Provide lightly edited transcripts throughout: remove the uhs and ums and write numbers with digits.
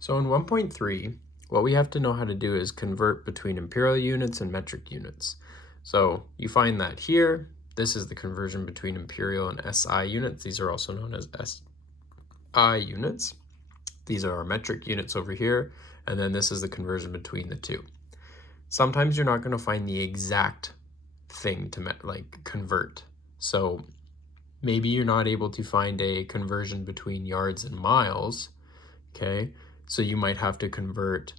So in 1.3, what we have to know how to do is convert between imperial units and metric units. So you find that here, this is the conversion between imperial and SI units. These are also known as SI units. These are our metric units over here, and then this is the conversion between the two. Sometimes you're not going to find the exact thing to convert. So maybe you're not able to find a conversion between yards and miles, okay? So you might have to convert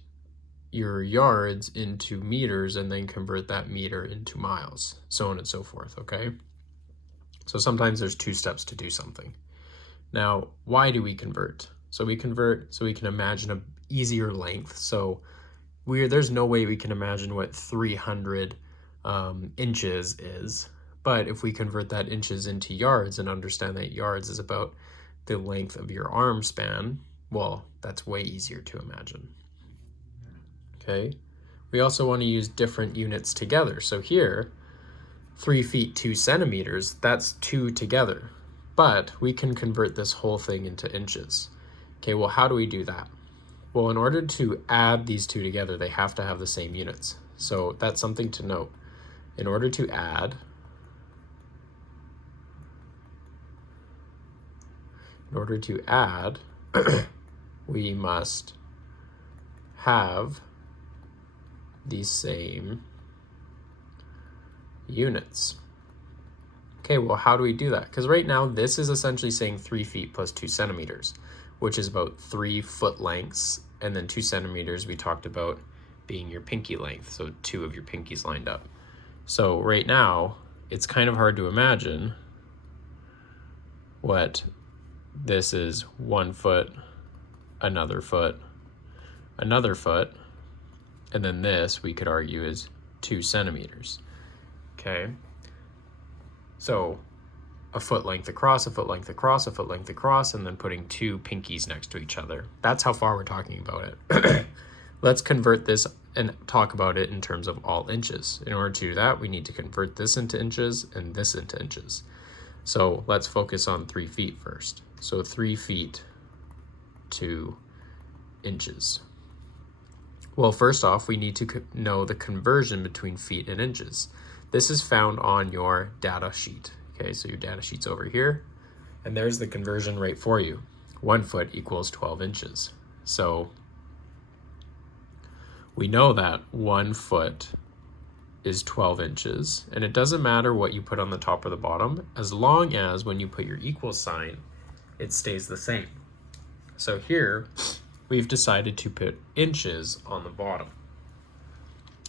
your yards into meters and then convert that meter into miles, so on and so forth, okay? So sometimes there's two steps to do something. Now, why do we convert? So we convert so we can imagine an easier length. So there's no way we can imagine what 300 inches is. But if we convert that inches into yards and understand that yards is about the length of your arm span, well, that's way easier to imagine. Okay. We also want to use different units together. So here, 3 feet 2 centimeters, that's 2 together. But we can convert this whole thing into inches. Okay, well, how do we do that? Well, in order to add these two together, they have to have the same units. So that's something to note. In order to add, we must have the same units. Okay, well, how do we do that? Because right now, this is essentially saying 3 feet plus 2 centimeters, which is about 3 foot lengths. And then 2 centimeters we talked about being your pinky length, so 2 of your pinkies lined up. So right now, it's kind of hard to imagine what this is: 1 foot, another foot, another foot, and then this we could argue is 2 centimeters. Okay, so a foot length across, a foot length across, a foot length across, and then putting 2 pinkies next to each other. That's how far we're talking about it. Let's convert this and talk about it in terms of all inches. In order to do that, we need to convert this into inches and this into inches. So let's focus on 3 feet first. So 3 feet to inches. Well, first off, we need to know the conversion between feet and inches. This is found on your data sheet. Okay, so your data sheet's over here, and there's the conversion right for you. 1 foot equals 12 inches. So we know that 1 foot is 12 inches, and it doesn't matter what you put on the top or the bottom, as long as when you put your equal sign, it stays the same. So here, we've decided to put inches on the bottom.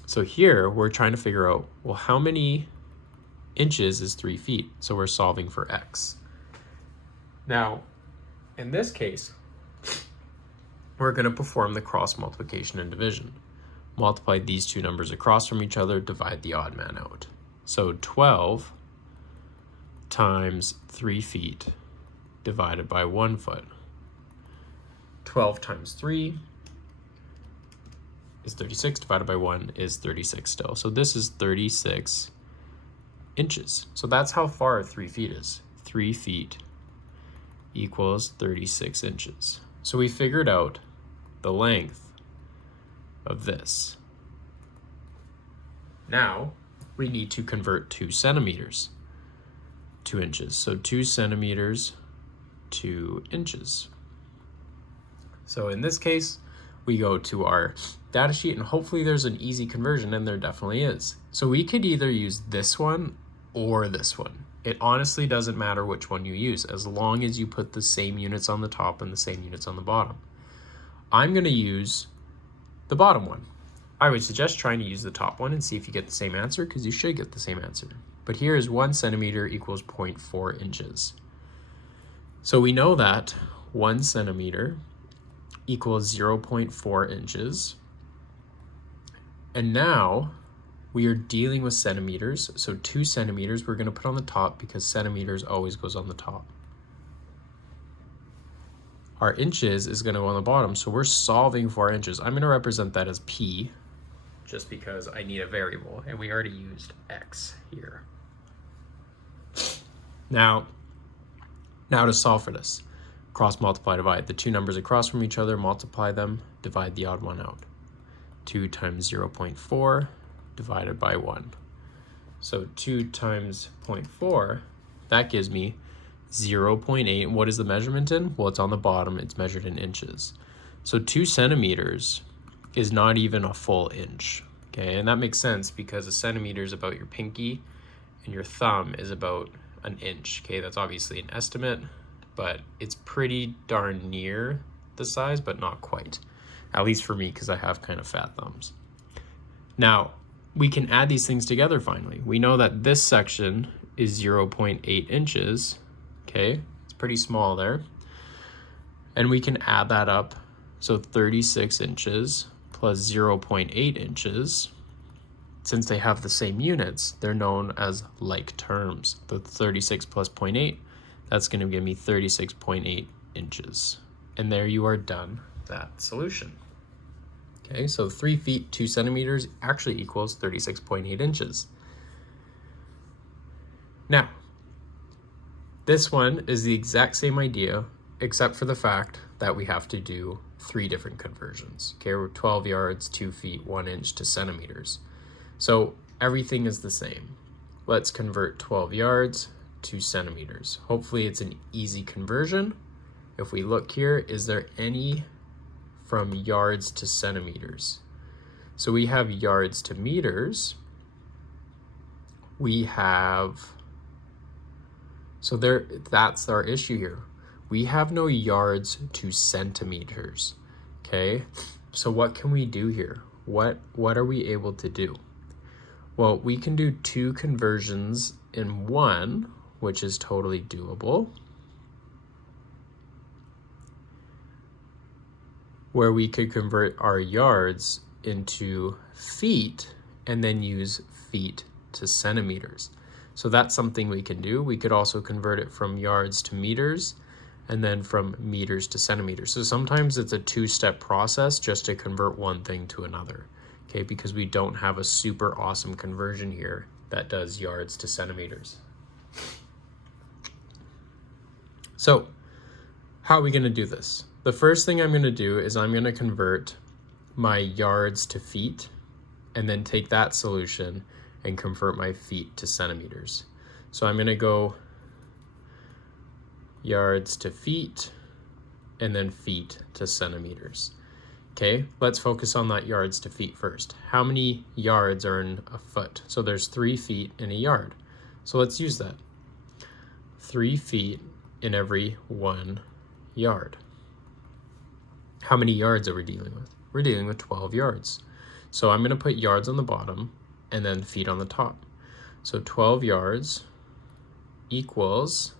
So here, we're trying to figure out, well, how many inches is 3 feet? So we're solving for x. Now, in this case, we're going to perform the cross multiplication and division. Multiply these two numbers across from each other, divide the odd man out. So 12 times 3 feet divided by 1 foot. 12 times 3 is 36, divided by 1 is 36 still. So this is 36 inches. So that's how far 3 feet is. 3 feet equals 36 inches. So we figured out the length of this. Now we need to convert 2 centimeters to inches. So 2 centimeters to inches. So in this case, we go to our data sheet, and hopefully there's an easy conversion, and there definitely is. So we could either use this one or this one. It honestly doesn't matter which one you use, as long as you put the same units on the top and the same units on the bottom. I'm going to use the bottom one. I would suggest trying to use the top one and see if you get the same answer, because you should get the same answer. But here is 1 centimeter equals 0.4 inches. So we know that 1 centimeter equals 0.4 inches. And now we are dealing with centimeters. So 2 centimeters we're going to put on the top, because centimeters always goes on the top. Our inches is going to go on the bottom, so we're solving for our inches. I'm going to represent that as P, just because I need a variable, and we already used X here. Now to solve for this, cross multiply, divide. The two numbers across from each other, multiply them, divide the odd one out. 2 times 0.4 divided by 1. So 2 times 0.4, that gives me 0.8. What is the measurement in? Well, it's on the bottom. It's measured in inches. So 2 centimeters is not even a full inch. Okay, and that makes sense because a centimeter is about your pinky and your thumb is about an inch. Okay, that's obviously an estimate, but it's pretty darn near the size, but not quite. At least for me, because I have kind of fat thumbs. Now, we can add these things together finally. We know that this section is 0.8 inches. Okay, it's pretty small there. And we can add that up. So 36 inches plus 0.8 inches. Since they have the same units, they're known as like terms. The 36 plus 0.8, that's going to give me 36.8 inches. And there you are done that solution. Okay, so 3 feet, 2 centimeters actually equals 36.8 inches. Now, this one is the exact same idea, except for the fact that we have to do 3 different conversions. Okay, we're 12 yards, 2 feet, 1 inch to centimeters. So everything is the same. Let's convert 12 yards to centimeters. Hopefully it's an easy conversion. If we look here, is there any from yards to centimeters? So we have yards to meters. We have, so there, that's our issue here. We have no yards to centimeters. Okay, so what can we do here? What are we able to do? Well, we can do 2 conversions in one, which is totally doable, where we could convert our yards into feet and then use feet to centimeters. So that's something we can do. We could also convert it from yards to meters and then from meters to centimeters. So sometimes it's a 2-step process just to convert one thing to another. Okay, because we don't have a super awesome conversion here that does yards to centimeters. So how are we going to do this? The first thing I'm going to do is I'm going to convert my yards to feet and then take that solution and convert my feet to centimeters. So I'm going to go yards to feet and then feet to centimeters. Okay, let's focus on that yards to feet first. How many yards are in a foot? So there's 3 feet in a yard. So let's use that. 3 feet in every 1 yard. How many yards are we dealing with? We're dealing with 12 yards. So I'm going to put yards on the bottom and then feet on the top. So 12 yards equals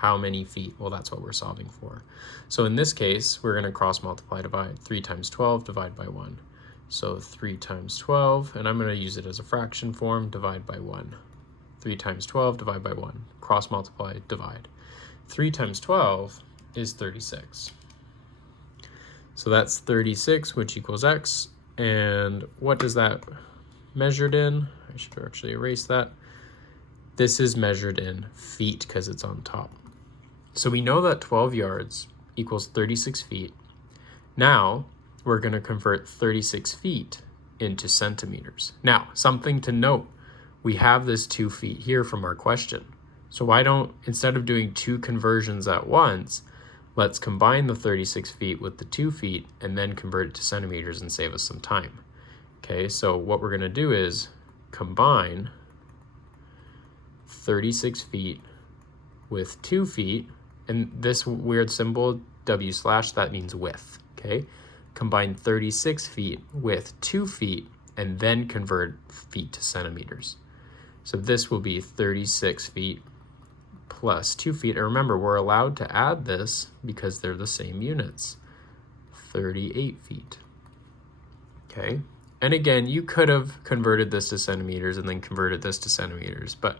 how many feet? Well, that's what we're solving for. So in this case, we're going to cross multiply, divide. 3 times 12, divide by 1. So 3 times 12, and I'm going to use it as a fraction form, divide by 1. 3 times 12, divide by 1. Cross multiply, divide. 3 times 12 is 36. So that's 36, which equals x. And what does that measured in? I should actually erase that. This is measured in feet because it's on top. So we know that 12 yards equals 36 feet. Now we're going to convert 36 feet into centimeters. Now, something to note, we have this 2 feet here from our question. So why don't, instead of doing 2 conversions at once, let's combine the 36 feet with the 2 feet and then convert it to centimeters and save us some time. Okay, so what we're going to do is combine 36 feet with 2 feet, and this weird symbol, W slash, that means width, okay? Combine 36 feet with 2 feet and then convert feet to centimeters. So this will be 36 feet plus 2 feet. And remember, we're allowed to add this because they're the same units, 38 feet, okay? And again, you could have converted this to centimeters and then converted this to centimeters, but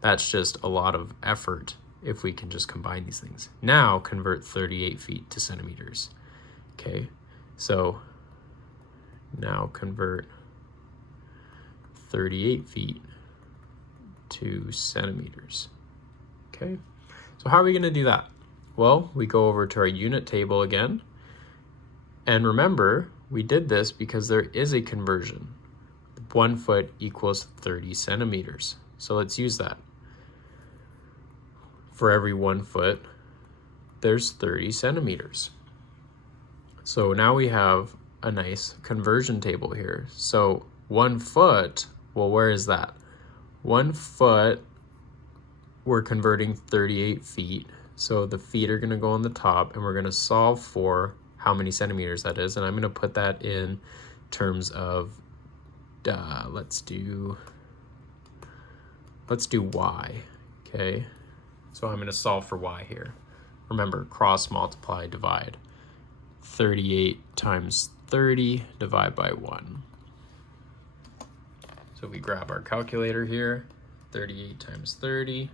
that's just a lot of effort if we can just combine these things. Now convert 38 feet to centimeters. Okay, so now convert 38 feet to centimeters. Okay, so how are we going to do that? Well, we go over to our unit table again. And remember, we did this because there is a conversion. 1 foot equals 30 centimeters. So let's use that. For every 1 foot, there's 30 centimeters. So now we have a nice conversion table here. So 1 foot, well, where is that? 1 foot, we're converting 38 feet. So the feet are going to go on the top, and we're going to solve for how many centimeters that is. And I'm going to put that in terms of, let's do y, okay? So I'm going to solve for y here. Remember, cross, multiply, divide. 38 times 30, divide by 1. So we grab our calculator here, 38 times 30.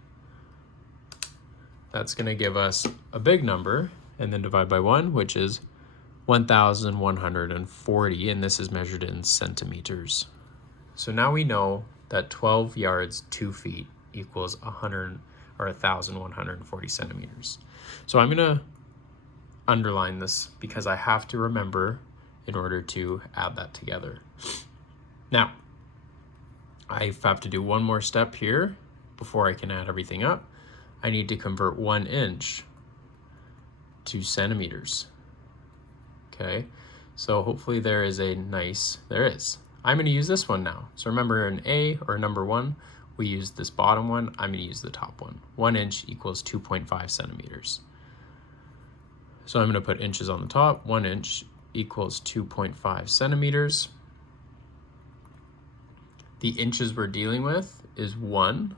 That's going to give us a big number, and then divide by 1, which is 1,140, and this is measured in centimeters. So now we know that 12 yards, 2 feet equals 1,140 centimeters. So I'm going to underline this because I have to remember in order to add that together. Now, I have to do one more step here before I can add everything up. I need to convert 1 inch to centimeters. Okay, so hopefully there is. I'm going to use this one now. So remember, in A, or number 1, we use this bottom one. I'm going to use the top one. 1 inch equals 2.5 centimeters. So I'm going to put inches on the top. 1 inch equals 2.5 centimeters. The inches we're dealing with is 1.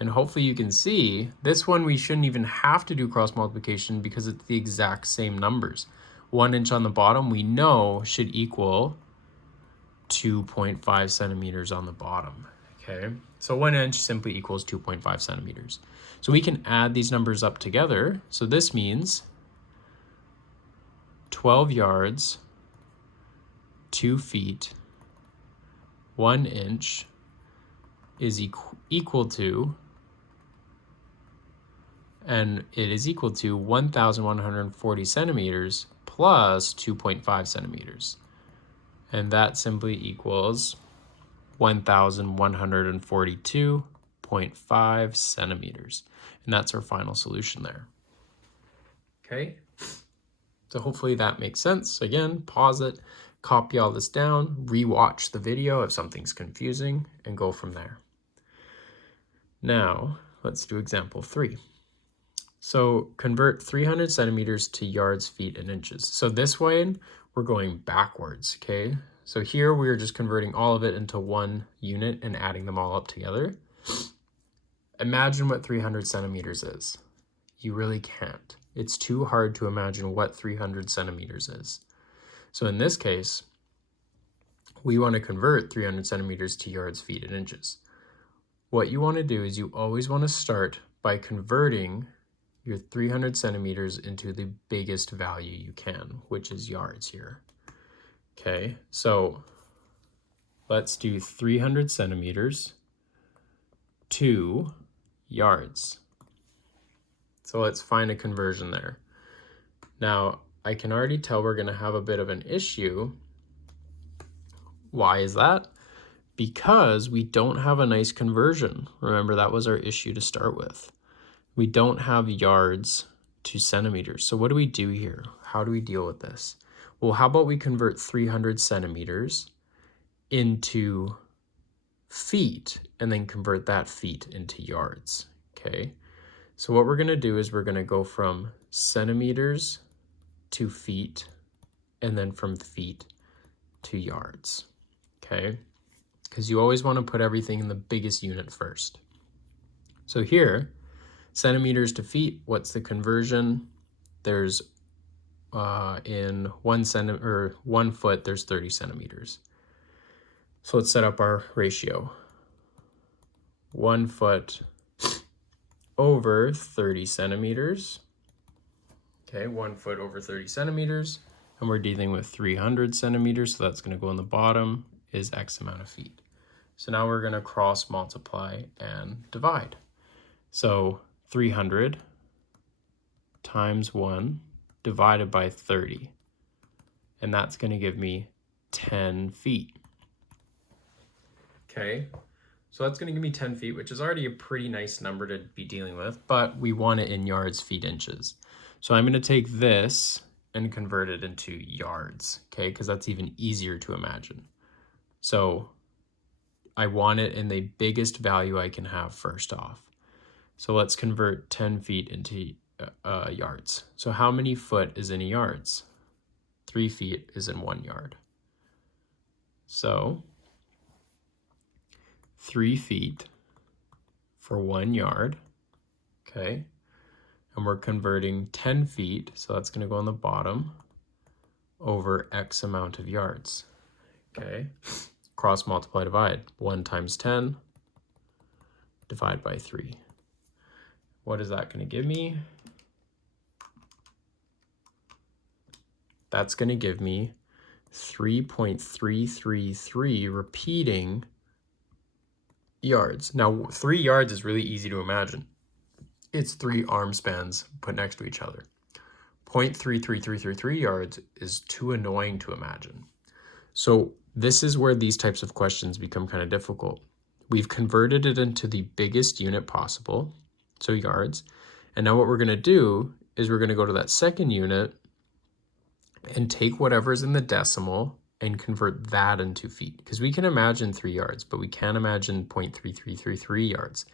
And hopefully you can see this one, we shouldn't even have to do cross multiplication because it's the exact same numbers. 1 inch on the bottom, we know should equal 2.5 centimeters on the bottom. Okay, so 1 inch simply equals 2.5 centimeters. So we can add these numbers up together. So this means 12 yards, 2 feet, 1 inch is equal to, and it is equal to 1,140 centimeters plus 2.5 centimeters. And that simply equals 1,142.5 centimeters. And that's our final solution there. Okay, so hopefully that makes sense. Again, pause it, copy all this down, rewatch the video if something's confusing, and go from there. Now, let's do example 3. So convert 300 centimeters to yards, feet, and inches. So this way, we're going backwards, okay? So here we're just converting all of it into one unit and adding them all up together. Imagine what 300 centimeters is. You really can't. It's too hard to imagine what 300 centimeters is. So in this case, we want to convert 300 centimeters to yards, feet, and inches. What you want to do is you always want to start by converting your 300 centimeters into the biggest value you can, which is yards here. Okay, so let's do 300 centimeters to yards. So let's find a conversion there. Now, I can already tell we're going to have a bit of an issue. Why is that? Because we don't have a nice conversion. Remember, that was our issue to start with. We don't have yards to centimeters. So what do we do here? How do we deal with this? Well, how about we convert 300 centimeters into feet and then convert that feet into yards, okay? So what we're going to do is we're going to go from centimeters to feet and then from feet to yards, okay? Because you always want to put everything in the biggest unit first. So here, centimeters to feet, what's the conversion? There's in 1 foot, there's 30 centimeters. So let's set up our ratio. 1 foot over 30 centimeters. Okay, 1 foot over 30 centimeters. And we're dealing with 300 centimeters, so that's going to go on the bottom is X amount of feet. So now we're going to cross multiply and divide. So 300 times 1 divided by 30. And that's going to give me 10 feet. Okay, so that's going to give me 10 feet, which is already a pretty nice number to be dealing with, but we want it in yards, feet, inches. So I'm going to take this and convert it into yards, okay, because that's even easier to imagine. So I want it in the biggest value I can have first off. So let's convert 10 feet into yards. So how many foot is in a yards? 3 feet is in 1 yard. So 3 feet for 1 yard, okay? And we're converting 10 feet, so that's going to go on the bottom, over X amount of yards, okay? Cross multiply divide. 1 times 10, divide by 3. What is that going to give me? That's going to give me 3.333 repeating yards. Now, 3 yards is really easy to imagine. It's 3 arm spans put next to each other. 0.33333 yards is too annoying to imagine. So this is where these types of questions become kind of difficult. We've converted it into the biggest unit possible, so yards. And now what we're going to do is we're going to go to that second unit and take whatever's in the decimal and convert that into feet. Because we can imagine 3 yards, but we can't imagine 0.3333 yards.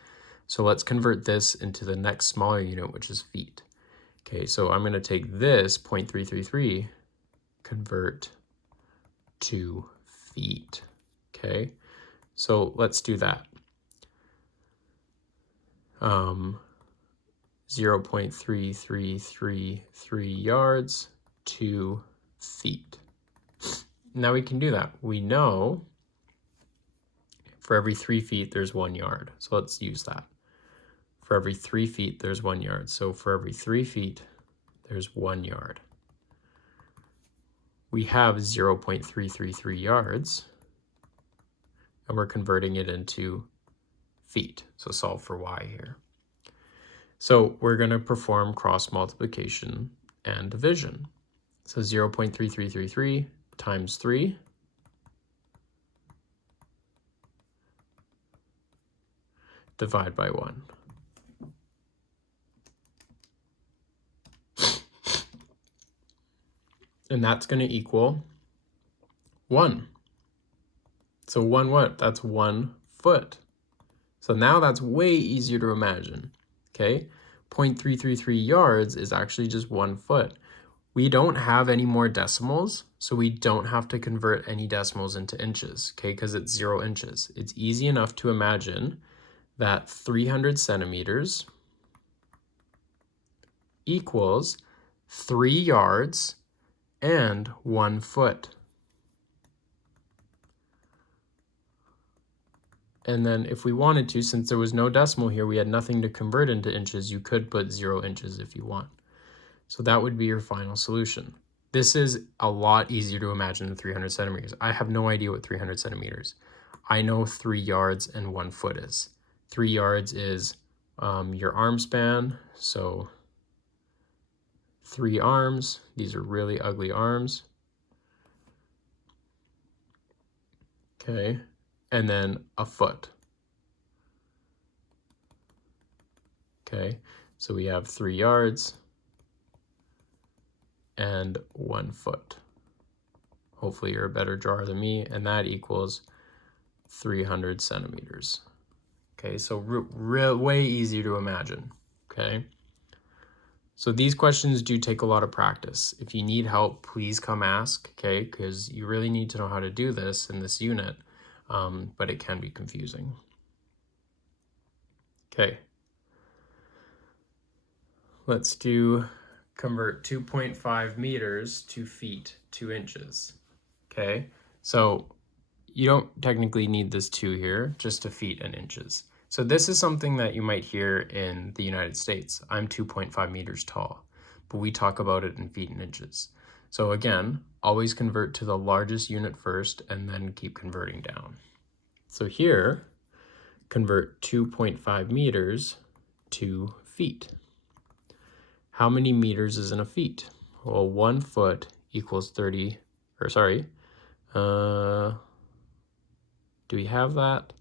So let's convert this into the next smaller unit, which is feet. Okay, so I'm going to take this 0.333, convert to feet. Okay, so let's do that. 0.3333 yards to feet. Now we can do that. We know for every 3 feet, there's 1 yard. So let's use that. For every 3 feet, there's 1 yard. So for every 3 feet, there's 1 yard. We have 0.333 yards, and we're converting it into feet. So solve for y here. So we're going to perform cross multiplication and division. So 0.3333 times 3 divide by 1. And that's going to equal 1. So 1 what? That's 1 foot. So now that's way easier to imagine, okay? 0.333 yards is actually just 1 foot. We don't have any more decimals, so we don't have to convert any decimals into inches, okay? Because it's 0 inches. It's easy enough to imagine that 300 centimeters equals 3 yards and 1 foot. And then if we wanted to, since there was no decimal here, we had nothing to convert into inches, you could put 0 inches if you want. So that would be your final solution. This is a lot easier to imagine than 300 centimeters. I have no idea what 300 centimeters. I know 3 yards and 1 foot is. 3 yards is your arm span, so 3 arms. These are really ugly arms. Okay, and then a foot. Okay, so we have 3 yards and 1 foot. Hopefully you're a better drawer than me, and that equals 300 centimeters. Okay, so way easier to imagine, okay? So these questions do take a lot of practice. If you need help, please come ask, okay? Because you really need to know how to do this in this unit, but it can be confusing. Okay. Let's do convert 2.5 meters to feet, 2 inches. Okay, so you don't technically need this 2 here, just to feet and inches. So this is something that you might hear in the United States. I'm 2.5 meters tall, but we talk about it in feet and inches. So again, always convert to the largest unit first and then keep converting down. So here, convert 2.5 meters to feet. How many meters is in a feet? Well, 1 foot equals 30, or sorry, do we have that?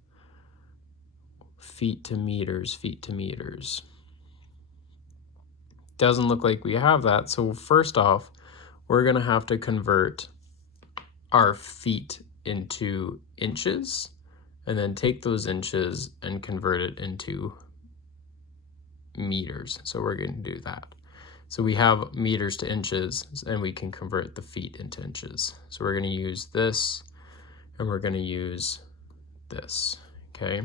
Feet to meters, feet to meters. Doesn't look like we have that. So first off, we're gonna have to convert our feet into inches and then take those inches and convert it into meters. So we're going to do that. So we have meters to inches and we can convert the feet into inches. So we're going to use this and we're going to use this, okay?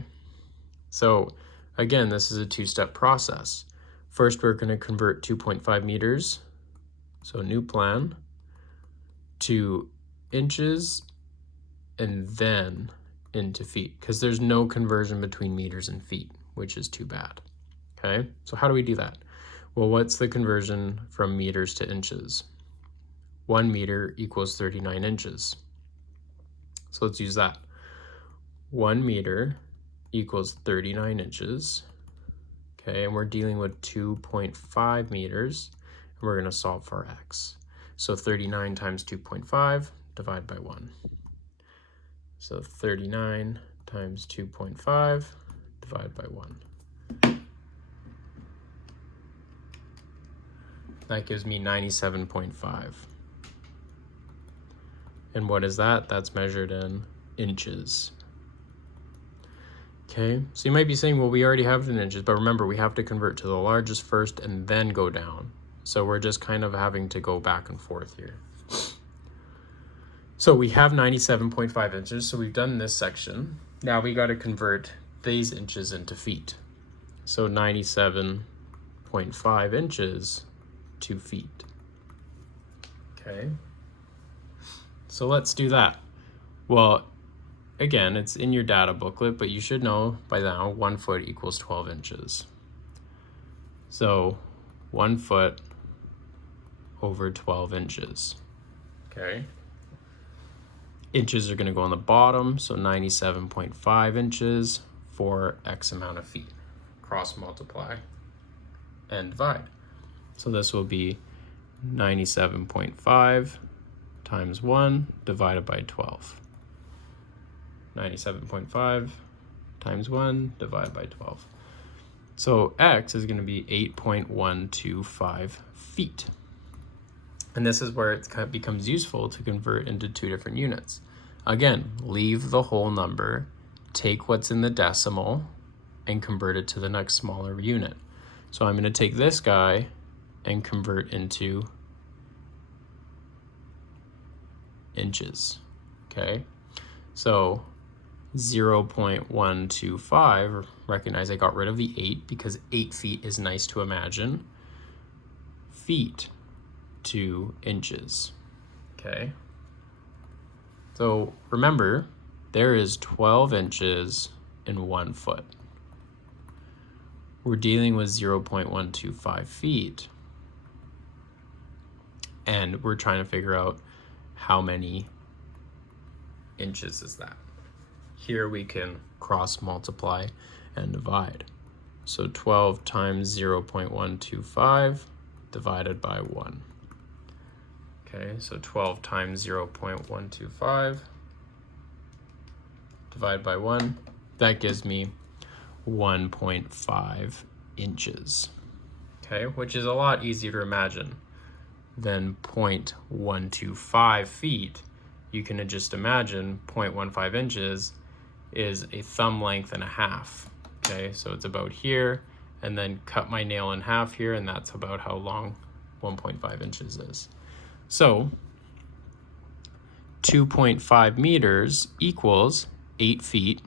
So again, this is a two-step process. First, we're going to convert 2.5 meters, so new plan, to inches and then into feet, because there's no conversion between meters and feet, which is too bad. Okay, so how do we do that? Well, what's the conversion from meters to inches? 1 meter equals 39 inches. So let's use that. 1 meter equals 39 inches. Okay, and we're dealing with 2.5 meters, and we're going to solve for x. So 39 times 2.5 divided by 1. So 39 times 2.5 divided by 1. That gives me 97.5. And what is that? That's measured in inches. Okay, so you might be saying, well, we already have it in inches, but remember, we have to convert to the largest first and then go down. So we're just kind of having to go back and forth here. So we have 97.5 inches, so we've done this section. Now we got to convert these inches into feet. So 97.5 inches to feet. Okay, so let's do that. Well, again, it's in your data booklet, but you should know by now 1 foot equals 12 inches. So 1 foot over 12 inches. Okay, inches are going to go on the bottom, so 97.5 inches for X amount of feet. Cross multiply and divide. So this will be 97.5 times 1 divided by 12. 97.5 times 1 divided by 12. So X is going to be 8.125 feet. And this is where it becomes useful to convert into two different units. Again, leave the whole number, take what's in the decimal, and convert it to the next smaller unit. So I'm going to take this guy and convert into inches. Okay, so 0.125, recognize I got rid of the 8 because 8 feet is nice to imagine. Feet to inches. Okay, so remember, there is 12 inches in 1 foot. We're dealing with 0.125 feet, and we're trying to figure out how many inches is that. Here we can cross multiply and divide. So 12 times 0.125 divided by 1. Okay, so 12 times 0.125 divided by 1, that gives me 1.5 inches. Okay, which is a lot easier to imagine than 0.125 feet. You can just imagine 0.15 inches is a thumb length and a half. Okay, so it's about here, and then cut my nail in half here, and that's about how long 1.5 inches is. So 2.5 meters equals 8 feet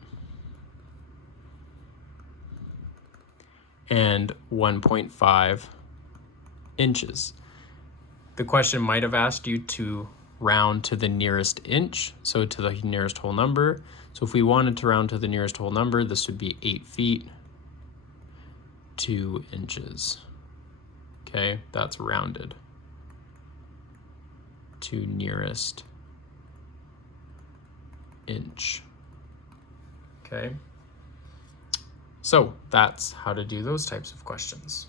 and 1.5 inches. The question might have asked you to round to the nearest inch, so to the nearest whole number. So if we wanted to round to the nearest whole number, this would be 8 feet, 2 inches. Okay, that's rounded to nearest inch. Okay, so that's how to do those types of questions.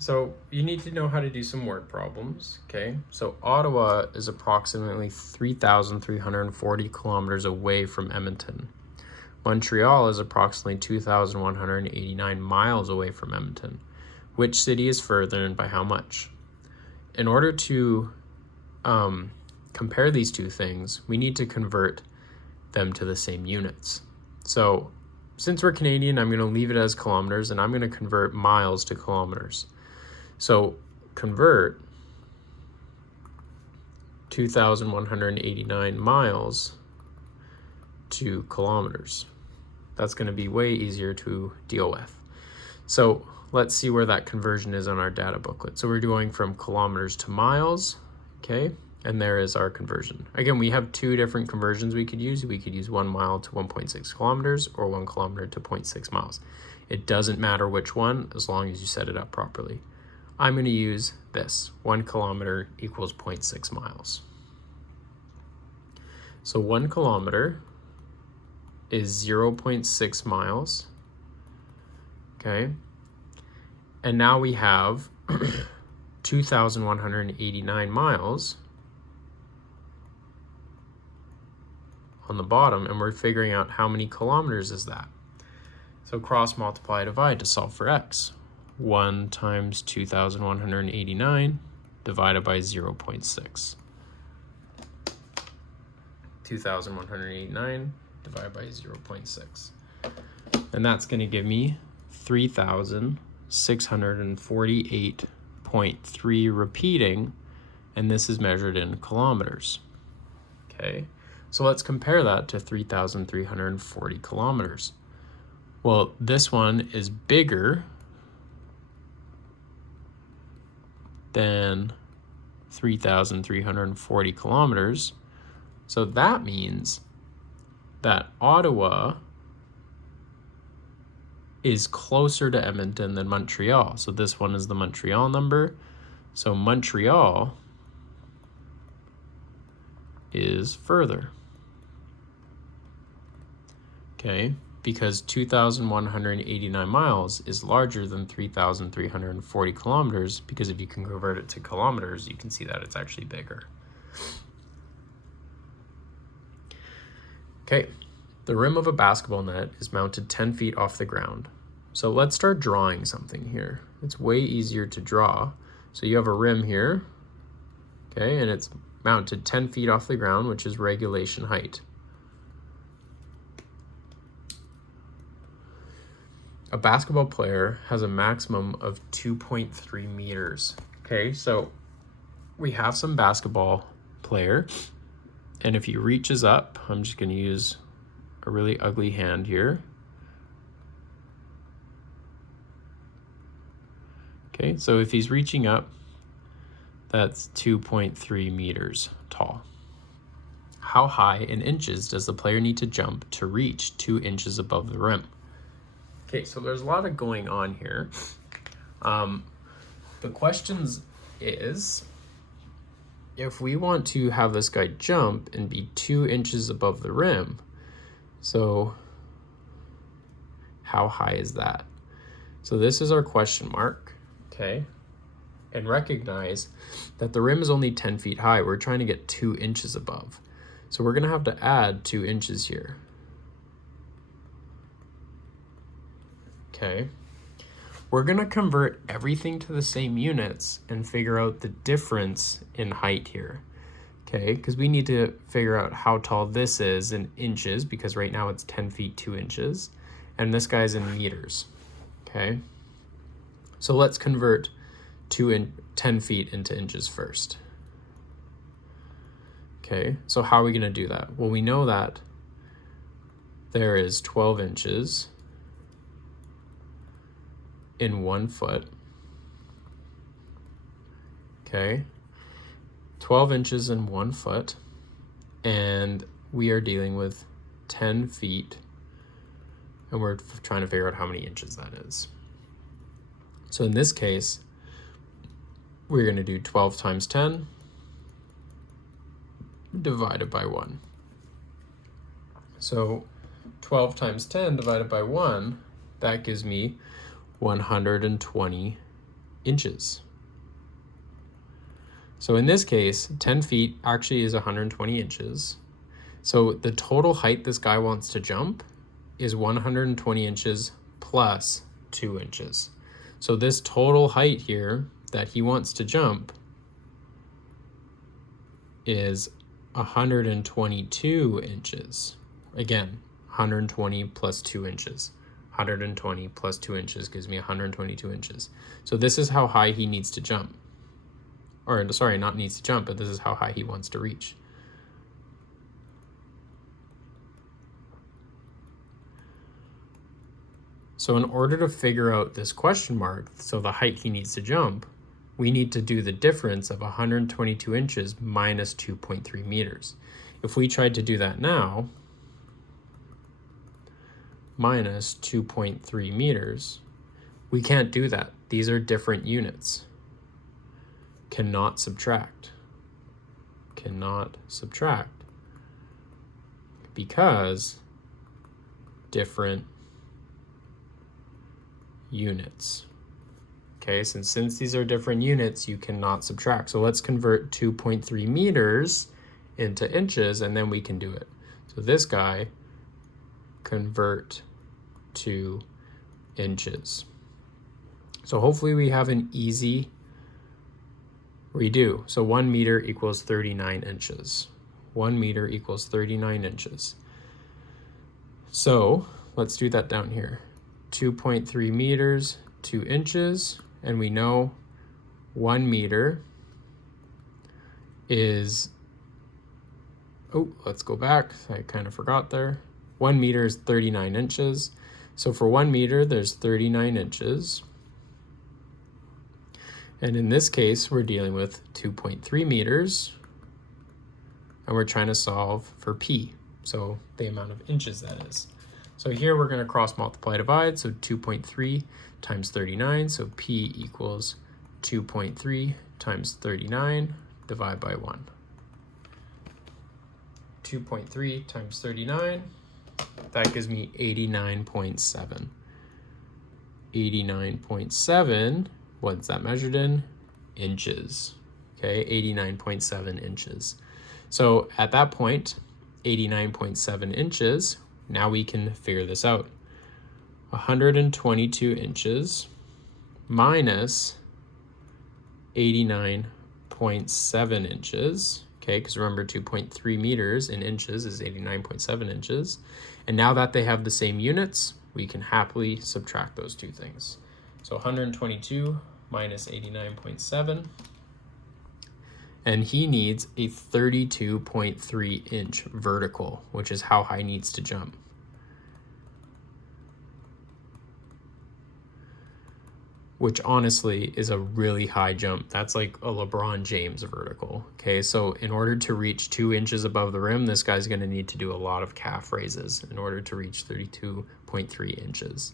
So you need to know how to do some word problems, okay? So Ottawa is approximately 3,340 kilometers away from Edmonton. Montreal is approximately 2,189 miles away from Edmonton. Which city is further and by how much? In order to compare these two things, we need to convert them to the same units. So since we're Canadian, I'm going to leave it as kilometers, and I'm going to convert miles to kilometers. So convert 2,189 miles to kilometers. That's going to be way easier to deal with. So let's see where that conversion is on our data booklet. So we're going from kilometers to miles, okay? And there is our conversion. Again, we have two different conversions we could use. We could use 1 mile to 1.6 kilometers or 1 kilometer to 0.6 miles. It doesn't matter which one as long as you set it up properly. I'm going to use this. 1 kilometer equals 0.6 miles. So 1 kilometer is 0.6 miles. Okay. And now we have 2,189 miles on the bottom, and we're figuring out how many kilometers is that. So cross multiply, divide to solve for x. 1 times 2,189 divided by 0.6. 2,189 divided by 0.6. And that's going to give me 3,648.3 repeating, and this is measured in kilometers. Okay, so let's compare that to 3,340 kilometers. Well, this one is bigger than 3,340 kilometers. So that means that Ottawa is closer to Edmonton than Montreal. So this one is the Montreal number. So Montreal is further. Okay, because 2,189 miles is larger than 3,340 kilometers, because if you can convert it to kilometers, you can see that it's actually bigger. Okay, the rim of a basketball net is mounted 10 feet off the ground. So let's start drawing something here. It's way easier to draw. So you have a rim here, okay, and it's mounted 10 feet off the ground, which is regulation height. A basketball player has a maximum of 2.3 meters. Okay, so we have some basketball player, and if he reaches up, I'm just going to use a really ugly hand here. Okay, so if he's reaching up, that's 2.3 meters tall. How high in inches does the player need to jump to reach 2 inches above the rim? Okay, so there's a lot of going on here. The questions is, if we want to have this guy jump and be 2 inches above the rim, so how high is that? So this is our question mark, okay? And recognize that the rim is only 10 feet high. We're trying to get 2 inches above. So we're gonna have to add 2 inches here. Okay, we're gonna convert everything to the same units and figure out the difference in height here. Okay, because we need to figure out how tall this is in inches, because right now it's 10 feet 2 inches, and this guy's in meters. Okay, so let's convert 10 feet into inches first. Okay, so how are we gonna do that? Well, we know that there is 12 inches in 1 foot. Okay, 12 inches in 1 foot, and we are dealing with 10 feet, and we're trying to figure out how many inches that is. So in this case, we're going to do 12 times 10 divided by 1. So 12 times 10 divided by 1, that gives me 120 inches. So in this case, 10 feet actually is 120 inches. So the total height this guy wants to jump is 120 inches plus 2 inches. So this total height here that he wants to jump is 122 inches. Again, 120 plus 2 inches. 120 plus 2 inches gives me 122 inches. So this is how high he needs to jump. Or sorry, not needs to jump, but this is how high he wants to reach. So in order to figure out this question mark, so the height he needs to jump, we need to do the difference of 122 inches minus 2.3 meters. If we tried to do that now, minus 2.3 meters, we can't do that. These are different units. Cannot subtract. Cannot subtract. Because different units. Okay, since these are different units, you cannot subtract. So let's convert 2.3 meters into inches, and then we can do it. So this guy, convert to inches. So hopefully we have an easy redo. So 1 meter equals 39 inches. 1 meter equals 39 inches. So let's do that down here. 2.3 meters, 2 inches, and we know 1 meter is, let's go back. I kind of forgot there. 1 meter is 39 inches. So for 1 meter, there's 39 inches. And in this case, we're dealing with 2.3 meters, and we're trying to solve for P, so the amount of inches that is. So here we're going to cross multiply divide, so 2.3 times 39, so P equals 2.3 times 39, divide by 1. 2.3 times 39, that gives me 89.7. 89.7, what's that measured in? Inches. Okay, 89.7 inches. So at that point, 89.7 inches, now we can figure this out. 122 inches minus 89.7 inches. Okay, because remember 2.3 meters in inches is 89.7 inches. And now that they have the same units, we can happily subtract those two things. So 122 minus 89.7. And he needs a 32.3 inch vertical, which is how high he needs to jump. Which honestly is a really high jump. That's like a LeBron James vertical. Okay, so in order to reach 2 inches above the rim, this guy's gonna need to do a lot of calf raises in order to reach 32.3 inches.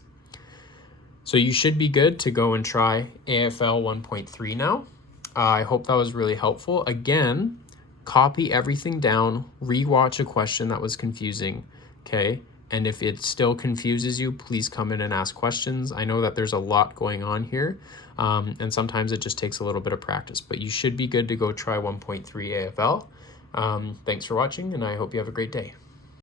So you should be good to go and try AFL 1.3 now. I hope that was really helpful. Again, copy everything down, rewatch a question that was confusing, okay? And if it still confuses you, please come in and ask questions. I know that there's a lot going on here, and sometimes it just takes a little bit of practice, but you should be good to go try 1.3 AFL. Thanks for watching, and I hope you have a great day.